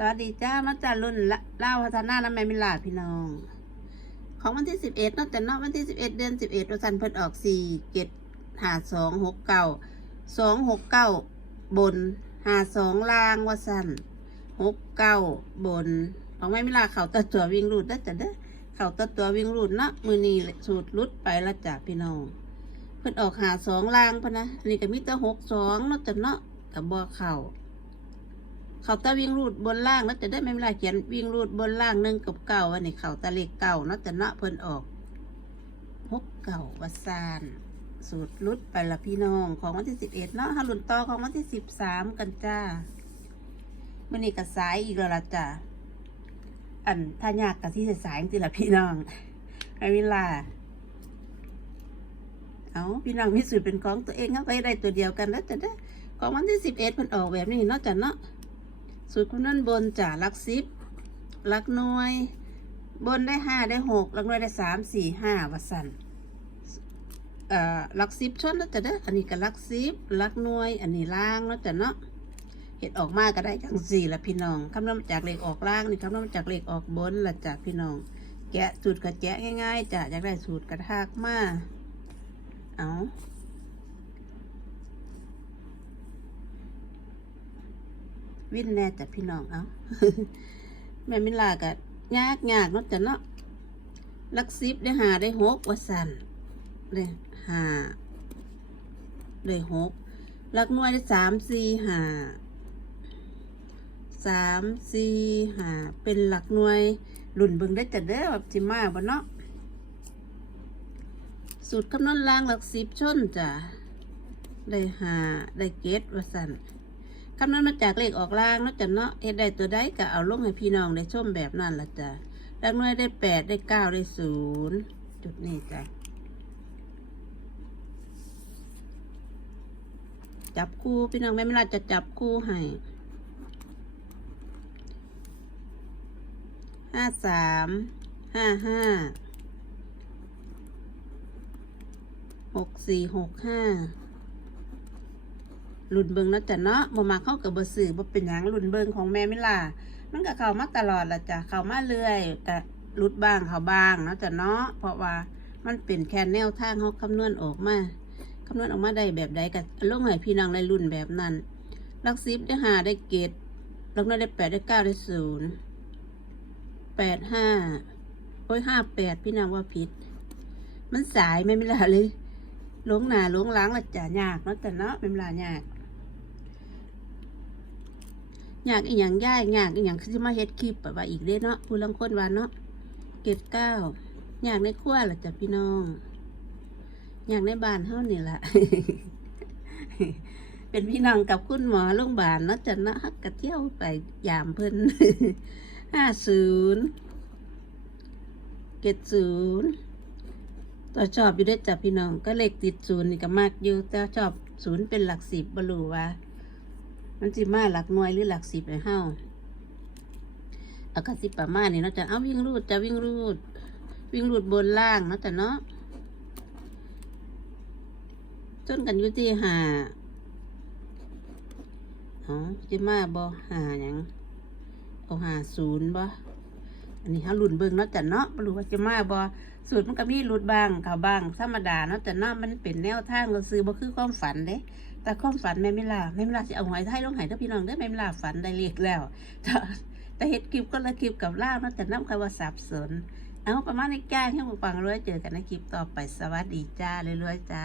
สวัสดีจ้ามาจารุ่นละเล่าพัฒนาน้ำแม่มิลาพี่น้อง ของวันที่สิบเอ็ดนอกจากนอกวันที่สิบเอ็ดเดือนสิบเอ็ดวันจันทร์เพิ่นออกสี่เจ็ดหาสองหกเก้าสองหกเก้าบนหาสองล่างว่าสันหกเก้าบนของแม่มิลาเขาตัดตัววิ่งรูดได้จ้ะเด้อเขาตัดตัววิ่งรูดเนาะมือนีสูตรรุดไปละจ้ะพี่น้องเพิ่นออกหาสองล่างพะนะนนี้ก็มีแต่หกสองนาะจ้ะเนาะกับบ่อเข่า เขาตะวิ่งรูดบนล่างแล้วจะได้ไม่เวลาเขียนวิ่งรูดบนล่างหนึ่งกับเก่าวันนี้เขาตะเลขเก่าเนาะจะเนาะเพิ่นออกหกเก่าวาซานสูตรรุดไปละพี่น้องของวันที่สิบเอ็ดเนาะฮารุนต่อของวันที่สิบสามกันจ้ามื่อนี้ก็สายอีกแล้วล่ะจ้าอันถ้ายากกับที่สายจริงละพี่น้องไม่เวลาเอาพี่น้องมีสูตรเป็นของตัวเองเอาไปได้ตัวเดียวกันแล้วจะได้ของวันที่สิบเอ็ดเพิ่นออกแบบนี้นาะจ้ะเนาะ สูตรคำนวณบนจ่าลักซิบลักน่วยบนได้ห้าได้หกลักน่วยได้สามสี่ห้าวัสันเอ่อลักซิบชนแล้วจะได้ออันนี้ก็ลักซิบลักน่วยอันนี้ล่างแล้วจะเนาะเห็ดออกมาก็ได้จังสี่ละพี่น้องคำนวณจากเลขออกล่างนี่คำนวณจากเลขออกบนละจ้ะพี่น้อง แกะสูตรก็แกะง่ายๆจ้ะอยากได้สูตรกระทากมาเอา วิ่นแน่จ้ะพี่น้องเอาแม่มิลาก็ยากยากเนาะจ้ะเนาะลักซิบได้หาได้หกว่าสันเลยหาได้หกลักหน่วยได้สามสี่หาสามสี่หาเป็นหลักหน่วยหลุ่นเบิ่งได้จ้ะเด้อแบบจิมาบ่เนาะสูตรคำนวณล่างหลักสิบชนจ้ะได้หาได้เกตว่าสัน คำนั้นมาจากเลขออกล่างนาะจ้ะเนาะเฮ็ดได้ตัวใดก็เอาลงให้พี่น้องได้ชมแบบนั้นละจ้ะดักน้อยได้แปดได้เก้าได้ศูนย์จุดนี้จ้ะจับคู่พี่น้องแม่ไม่ลาจะจับคู่ให้ห้าสามห้าห้าหกสี่หกห้า รุ่นเบิงเนาะจ้ะเนาะบ่มาเข้ากับบ่ซื้อบ่เป็นหยังรุ่นเบิงของแม่ไมิล่ามันก็เข้ามาตลอดละจ้ะเข้ามาเรื่อยก็รุดบ้างเข้าบ้างเนาะจ้ะเนาะเพราะว่ามันเป็นแค่แนวทางเฮาคำนวณออกมาคำนวณออกมาได้แบบใดก็ลงให้พี่น้องได้รุ่นแบบนั้นลักสิบได้หาได้เกตลักน้อยได้แปดได้เก้าได้ศูนย์แปดห้าโอ้ยห้าแปดพี่น้องว่าผิด มันสายแม่มิล่าเลยหลงหนาหลงหลังละจ้ะยากเนาะจ้ะเนาะแม่มิล่ายาก อยากอีหยังย่ายอยากอีหยังคือจะมาเฮ็ดคลิปแบบว่าอีกเด้เนาะผู้ลังคนว่าเนาะเกตเก้าอยากในครัวล่ะจ้ะพี่น้องอยากในบ้านเฮานี่ล่ะเป็นพี่น้องกับคุณหมอโรงพยาบาลเนาะจ้ะเนาะฮักกะเที่ยวไปยามเพิ่นห้าศูนย์เกตศูนย์ตัวชอบอยู่ด้วยจ้ะพี่น้องก็เลขติดศูนย์นี่ก็มากอยู่แต่ชอบศูนย์เป็นหลักสิบบรูว่า มันสิมาหลักหน่วยหรือหลักสิบเลยเฮาเอากระสิบประมาณนี่เนาะจะเอาวิ่งรูดจะวิ่งรูด วิ่งรูดบนล่างเนาะจ้ะเนาะจนกันอยู่ที่หาอ๋อจะมาบ่หาหยังเอาหาศูนย์บ่อันนี้เขาหลุนเบิ่งเนาะจ้ะเนาะบ่รู้ว่าจะมาบ่สูตรมันก็มีหลุดบ้างเขาบ้างธรรมดาเนาะจ้ะเนาะมันเป็นแนวทางก็ซื้อบ่คือความฝันเด้ แต่ความฝันแม่ไม่ลาแม่ไม่ลาสิเอาหอยไทยลงหายเด้อพี่น้องเด้อแม่ไม่ลาฝันได้เรียกแล้วแต่แต่เฮ็ดคลิปก็ละคลิปกับล่าวนะแต่น้ำคำว่าสับสนเอาประมาณนี้แก้ให้ฟังรวยเจอกันในคลิปต่อไปสวัสดีจ้าเรื่อยๆจ้า